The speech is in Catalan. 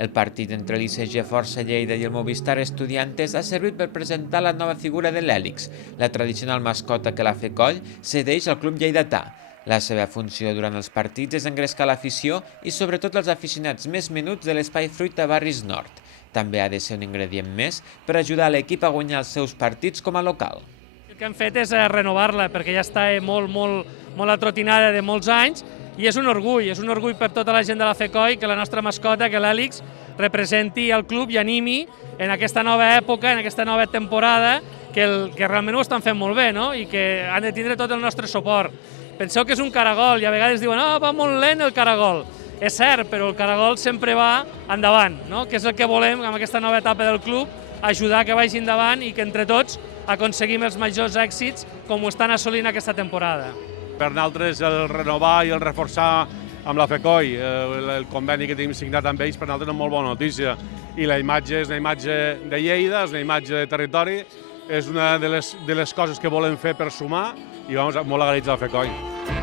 El partit entre l'ICG Força Lleida i el Movistar Estudiantes ha servit per presentar la nova figura de l'Hèlix, la tradicional mascota que la FECOI cedeix al club lleidatà. La seva funció durant els partits és engrescar l'afició i sobretot els aficionats més menuts de l'espai Fruita Barris Nord. També ha de ser un ingredient més per ajudar l'equip a guanyar els seus partits com a local. El que hem fet és renovar-la perquè ja està molt atrotinada de molts anys i és un orgull per tota la gent de la FECOI que la nostra mascota, que l'Hèlix, representi el club i animi en aquesta nova època, en aquesta nova temporada, que realment ho estan fent molt bé, no? I que han de tindre tot el nostre suport. Penseu que és un caragol i a vegades diuen va molt lent el caragol. És cert, però el caragol sempre va endavant, no? Que és el que volem amb aquesta nova etapa del club, ajudar que vagi endavant i que entre tots aconseguim els majors èxits com ho estan assolint aquesta temporada. Per nosaltres el renovar i el reforçar amb la FECOI, el conveni que tenim signat amb ells, per nosaltres és una molt bona notícia. I la imatge és una imatge de Lleida, és una imatge de territori, és una de les coses que volem fer per sumar i vamos, molt agraïts a la FECOI.